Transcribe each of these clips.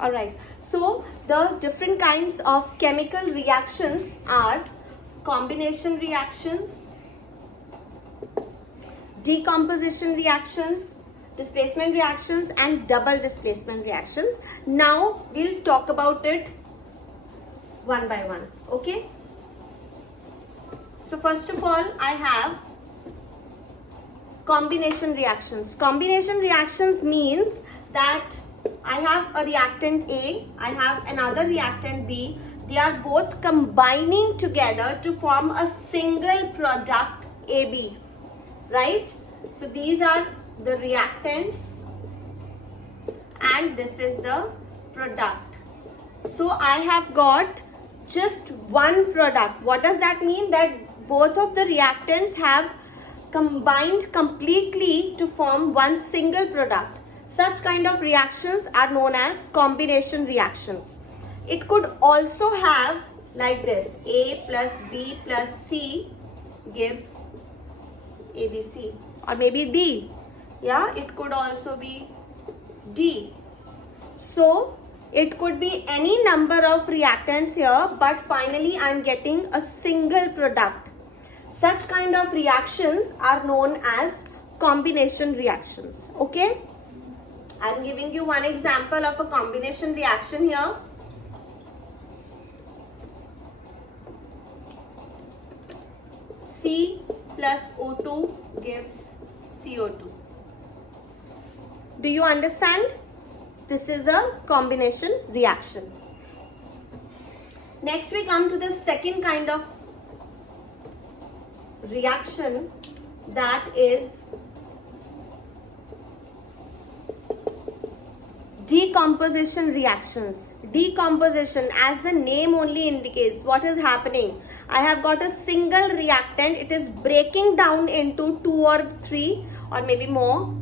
Alright, so the different kinds of chemical reactions are combination reactions, decomposition reactions, displacement reactions, and double displacement reactions. Now we'll talk about it one by one. Okay, so first of all, I have combination reactions. Combination reactions means that I have a reactant A, I have another reactant B. They are both combining together to form a single product AB, right? So these are the reactants and this is the product. So I have got just one product. What does that mean? That both of the reactants have combined completely to form one single product. Such kind of reactions are known as combination reactions. It could also have like this: A plus B plus C gives ABC, or maybe D. Yeah, it could also be D. So it could be any number of reactants here, but finally I am getting a single product. Such kind of reactions are known as combination reactions. Okay, I am giving you one example of a combination reaction here. C plus O2 gives CO2. Do you understand? This is a combination reaction. Next we come to the second kind of reaction, that is decomposition reactions. Decomposition, as the name only indicates, what is happening? I have got a single reactant, it is breaking down into 2 or 3 or maybe more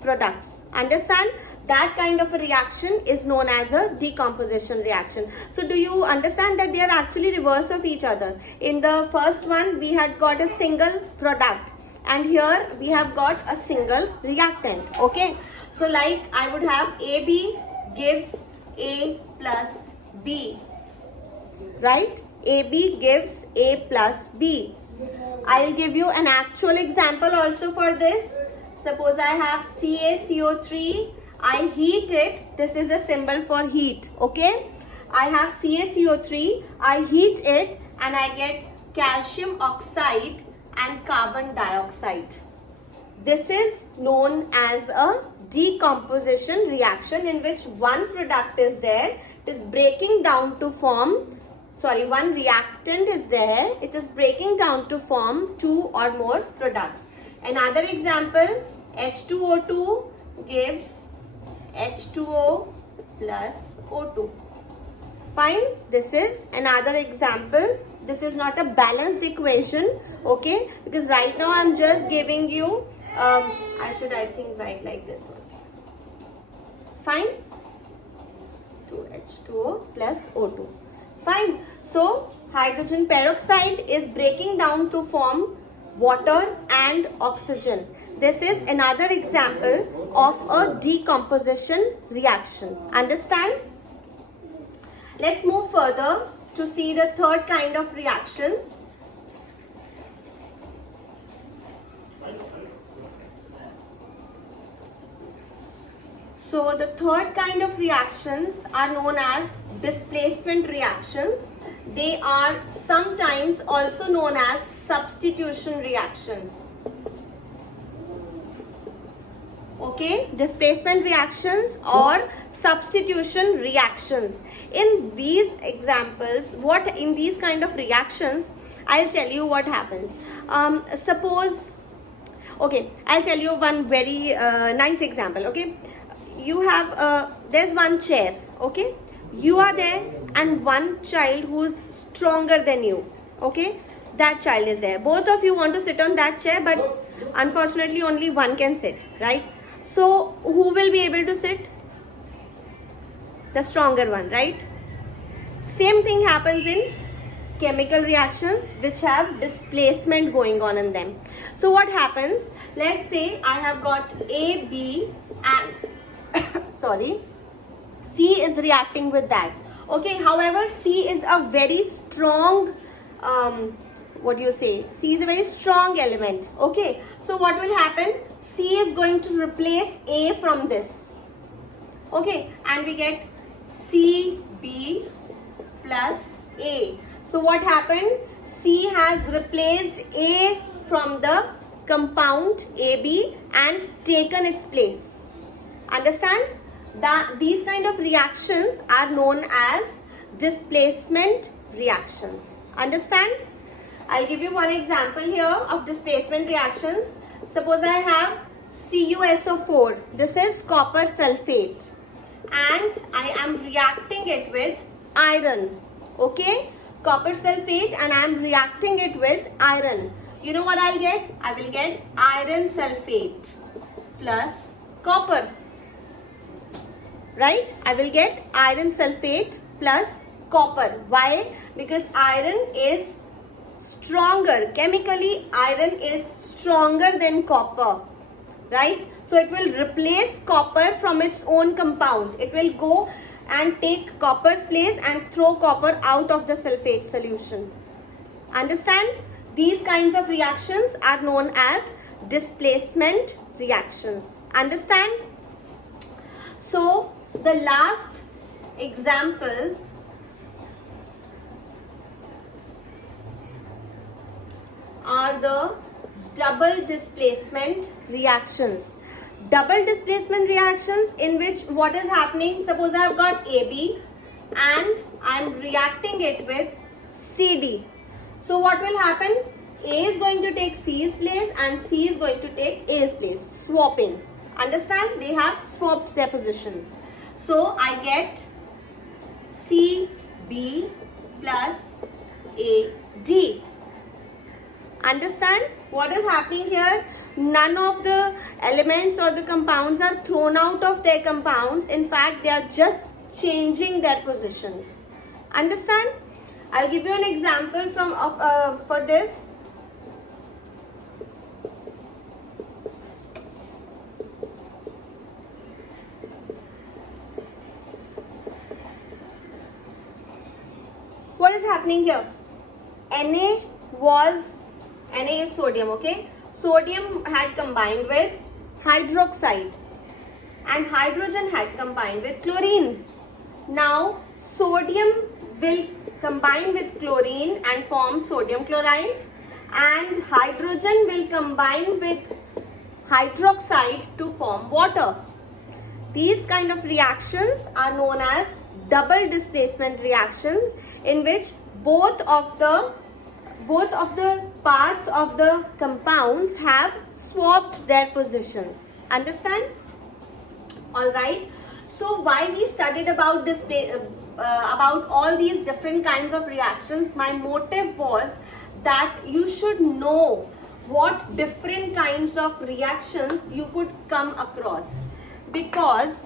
products. Understand? That kind of a reaction is known as a decomposition reaction. So do you understand that they are actually reverse of each other? In the first one we had got a single product and here we have got a single reactant. Okay, so like I would have AB gives A plus B, right? AB gives A plus B. I'll give you an actual example also for this. Suppose I have CaCO3, I heat it. This is a symbol for heat. Okay, I have CaCO3, I heat it and I get calcium oxide and carbon dioxide. This is known as a decomposition reaction in which one product is there, it is breaking down to form, one reactant is there, it is breaking down to form 2 or more products. Another example, H2O2 gives H2O plus O2. Fine, this is another example. This is not a balanced equation, okay, because right now I'm just giving you, I think write like this one. Fine, 2H2O plus O2. Fine, so hydrogen peroxide is breaking down to form water and oxygen. This is another example of a decomposition reaction. Understand? Let's move further to see the third kind of reaction. So the third kind of reactions are known as displacement reactions. They are sometimes also known as substitution reactions. Okay, displacement reactions or substitution reactions. In these examples, in these kind of reactions, I'll tell you what happens. Suppose, okay, I'll tell you one very nice example. Okay, you have there's one chair. Okay, you are there and one child who's stronger than you. Okay, that child is there. Both of you want to sit on that chair, but unfortunately only one can sit, right? So who will be able to sit? The stronger one, right? Same thing happens in chemical reactions which have displacement going on in them. So what happens? Let's say I have got A, B and C is reacting with that. Okay, however, C is a very strong, what do you say? C is a very strong element. Okay, so what will happen? C is going to replace A from this. Okay, and we get CB plus A. So what happened? C has replaced A from the compound AB and taken its place. Understand? These kind of reactions are known as displacement reactions. Understand? I'll give you one example here of displacement reactions. Suppose I have CuSO4. This is copper sulfate. And I am reacting it with iron. Okay? Copper sulfate, and I am reacting it with iron. You know what I'll get? I will get iron sulfate plus copper. Right? I will get iron sulfate plus copper. Why? Because iron is stronger. Chemically, iron is stronger than copper. Right? So it will replace copper from its own compound. It will go and take copper's place and throw copper out of the sulfate solution. Understand? These kinds of reactions are known as displacement reactions. Understand? So the last example are the double displacement reactions. Double displacement reactions in which what is happening, suppose I have got AB and I am reacting it with CD. So what will happen? A is going to take C's place and C is going to take A's place. Swapping. Understand? They have swapped their positions. So I get CB plus AD. Understand what is happening here? None of the elements or the compounds are thrown out of their compounds. In fact, they are just changing their positions. Understand? I'll give you an example for this. What is happening here? Na is sodium, okay? Sodium had combined with hydroxide and hydrogen had combined with chlorine. Now sodium will combine with chlorine and form sodium chloride, and hydrogen will combine with hydroxide to form water. These kind of reactions are known as double displacement reactions, in which both of the parts of the compounds have swapped their positions. Understand? Alright. So why we studied about about all these different kinds of reactions, my motive was that you should know what different kinds of reactions you could come across. Because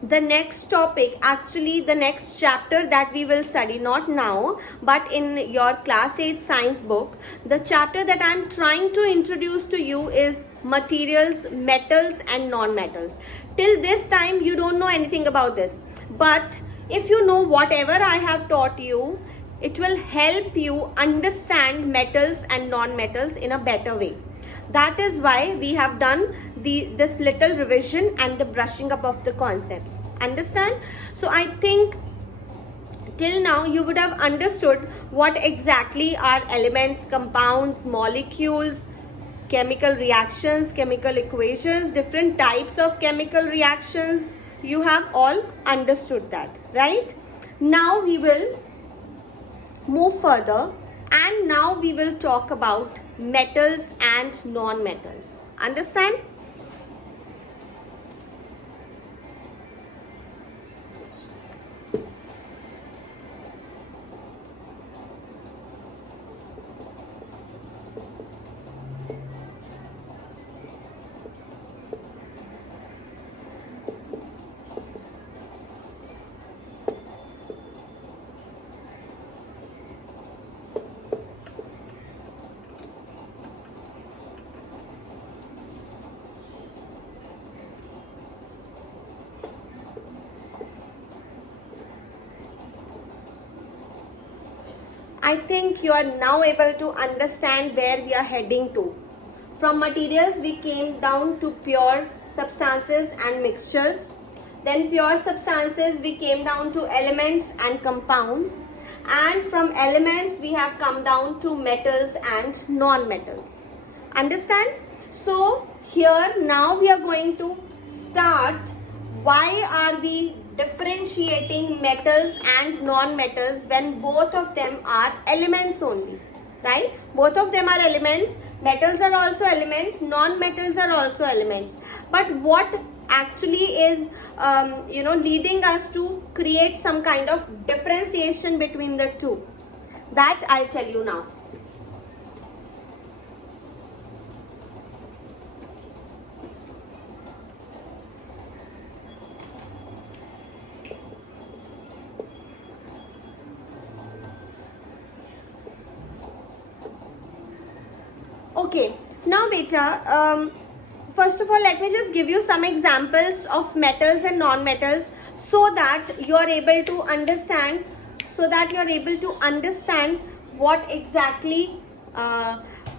the next topic, actually the next chapter that we will study, not now but in your class 8 science book, the chapter that I am trying to introduce to you is materials, metals and non-metals. Till this time you don't know anything about this, but if you know whatever I have taught you, it will help you understand metals and non-metals in a better way. That is why we have done this little revision and the brushing up of the concepts. Understand? So I think till now you would have understood what exactly are elements, compounds, molecules, chemical reactions, chemical equations, different types of chemical reactions. You have all understood that, right? Now we will move further, and now we will talk about metals and non-metals. Understand? I think you are now able to understand where we are heading to. From materials we came down to pure substances and mixtures. Then pure substances we came down to elements and compounds. And from elements we have come down to metals and non-metals. Understand? So here now we are going to start why are we differentiating metals and non-metals when both of them are elements only, right? Both of them are elements. Metals are also elements, non-metals are also elements. But what actually is leading us to create some kind of differentiation between the two, that I'll tell you now. Okay, now beta, first of all let me just give you some examples of metals and non-metals so that you are able to understand, what exactly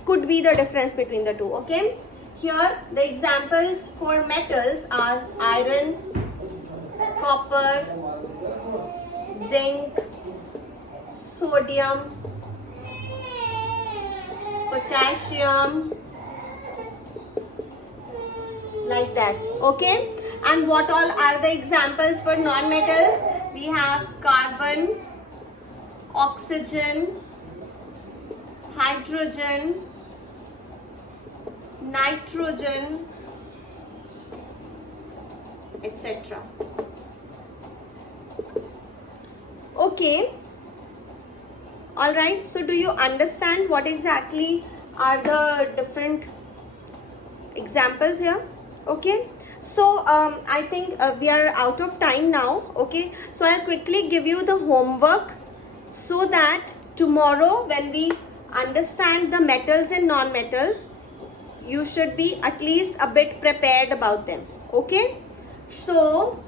could be the difference between the two. Okay, here the examples for metals are iron, copper, zinc, sodium, potassium, like that. Okay, and what all are the examples for non-metals? We have carbon, oxygen, hydrogen, nitrogen, etc. Okay, all right, so do you understand what exactly are the different examples here? Okay, so I think we are out of time now. Okay, so I'll quickly give you the homework so that tomorrow when we understand the metals and non-metals, you should be at least a bit prepared about them. Okay, so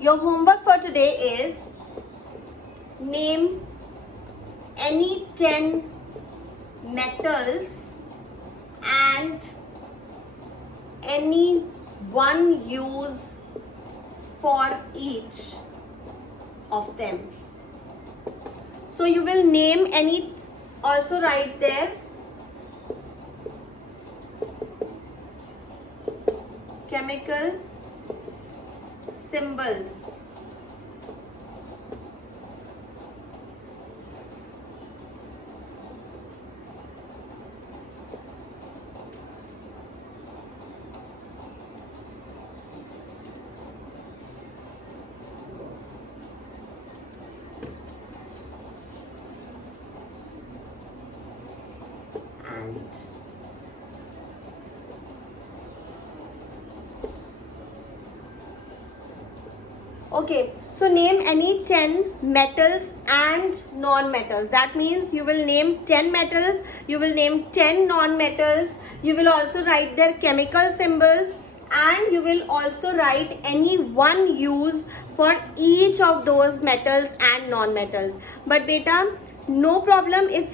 your homework for today is name any 10 metals and any one use for each of them. So you will name any, also write there chemical symbols. And okay, so name any 10 metals and non-metals. That means you will name 10 metals, you will name 10 non-metals, you will also write their chemical symbols, and you will also write any one use for each of those metals and non-metals. But beta, no problem if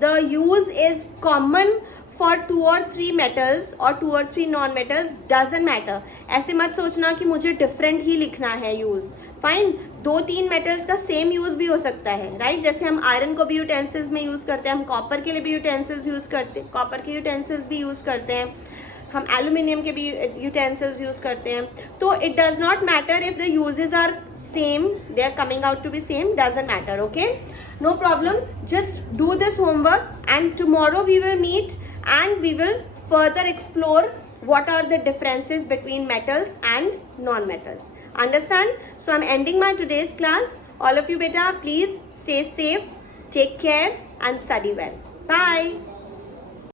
the use is common for 2 or 3 metals or 2 or 3 non-metals, doesn't matter. ऐसे मत सोचना कि मुझे different ही लिखना है use. Fine, 2-3 metals का same use भी हो सकता है, राइट? जैसे हम आयरन को भी यूटेंसिल्स में यूज करते हैं, हम कॉपर के लिए भी यूटेंसिल्स यूज करते हैं, कॉपर के यूटेंसिल्स भी यूज करते हैं, हम एल्यूमिनियम के भी यूटेंसिल्स यूज करते हैं. तो it does not matter if the uses are same, they are coming out to be same, doesn't matter. Okay, no problem, just do this homework and tomorrow we will meet and we will further explore what are the differences between metals and non-metals. Understand? So I'm ending my today's class. All of you beta, please stay safe, take care and study well. Bye.